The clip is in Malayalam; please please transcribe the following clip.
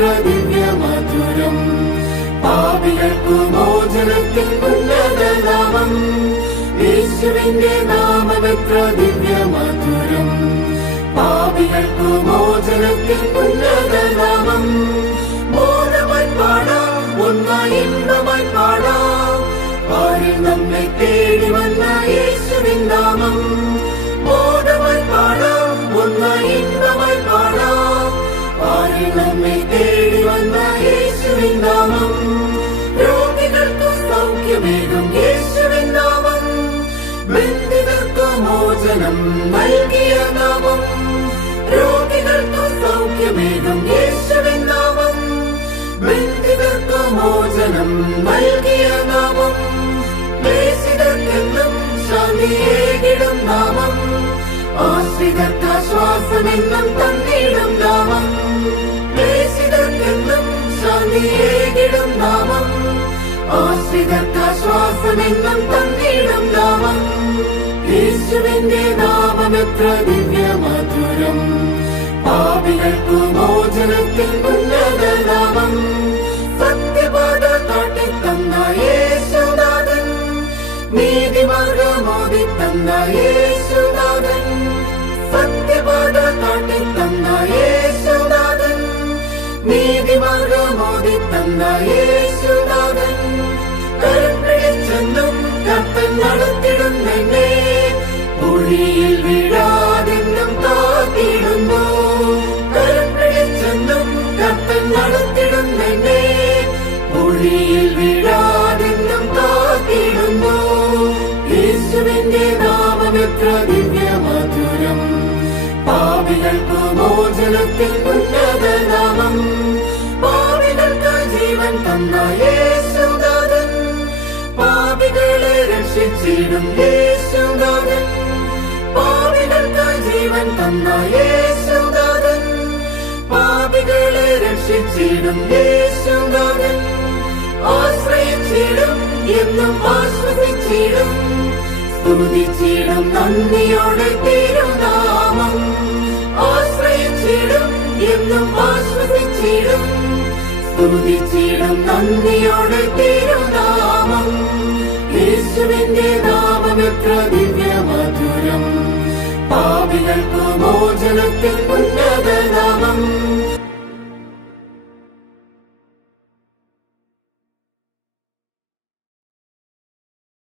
നാമമെത്ര ദിവ്യമധുരം, പാപികൾക്കു മോചനത്തിൻ ഉന്നത നാമം. യേശുവിന്റെ നാമമെത്ര ദിവ്യമധുരം, പാപികൾക്കു മോചനത്തിൻ ഉന്നത നാമം. ബോധമായി പാടാം, ഒന്നായി ഇമ്പമായി പാടാം, പാരിൽ നമ്മെ തേടി വന്ന യേശുവിൻ നാമം. ബോധമായി പാടാം, ഒന്നായി ഇമ്പമായി പാടാം, പാരിൽ നമ്മെ തേടി വന്ന യേശുവിൻ നാമം. രോഗികൾക്കു സൗഖ്യമേകും യേശുവിൻ നാമം, ബന്ധിതർക്കു മോചനം നൽകിയ നാമം. രോഗികൾക്കു സൗഖ്യമേകും യേശുവിൻ നാമം, ബന്ധിതർക്കു മോചനം നൽകിയ നാമം. ക്ലേശിതർക്കെന്നും ശാന്തിയേകിടും നാമം, ആശ്രിതർക്ക് ആശ്വാസമെന്നും തന്നിടും നാമം. ക്ലേശിതർക്കെന്നും ശാന്തിയേകിടും നാമം, ആശ്രിതർക്ക് ആശ്വാസമെന്നും തന്നിടും നാമം. യേശുവിന്റെ നാമമെത്ര ദിവ്യമധുരം, പാപികൾക്കു മോചനത്തിൻ ഉന്നത നാമം. സത്യപാത കാട്ടിത്തന്ന യേശുനാഥൻ, നീതിമാർഗമോദി തന്ന യേശുനാഥൻ. സത്യപാത കാട്ടിത്തന്ന യേശുനാഥൻ, നീതിമാർഗമോദി തന്ന യേശുനാഥൻ. കരം പിടിച്ചെന്നും കർത്തൻ നടത്തിടുന്നെന്നെ, കുഴിയിൽ വീഴാതെന്നും കാത്തിടുന്നു. കരം പിടിച്ചെന്നും കർത്തൻ നടത്തിടുന്നെന്നെ, കുഴിയിൽ വീഴാതെന്നും കാത്തിടുന്നു. യേശുവിന്റെ നാമമെത്ര ദിവ്യമധുരം, പാപികൾക്കു മോചനത്തിൻ ഉന്നത നാമം. പാപികൾക്ക് ജീവൻ തന്ന യേശുനാഥൻ, പാപികളെ രക്ഷിച്ചിടും യേശുനാഥൻ. പാപികൾക്ക് ജീവൻ തന്ന യേശുനാഥൻ, പാപികളെ രക്ഷിച്ചിടും യേശുനാഥൻ. ആശ്രയിച്ചിടും എന്നും ആശ്വസിച്ചിടും, സ്തുതിച്ചിടും നന്ദിയോടെ തിരുനാമം. ആശ്രയിച്ചിടും എന്നും ആശ്വസിച്ചിടും, സ്തുതിച്ചിടും നന്ദിയോടെ തിരുനാമം. യേശുവിന്റെ നാമമെത്ര ദിവ്യമധുരം, പാപികൾക്കു മോചനത്തിൻ ഉന്നത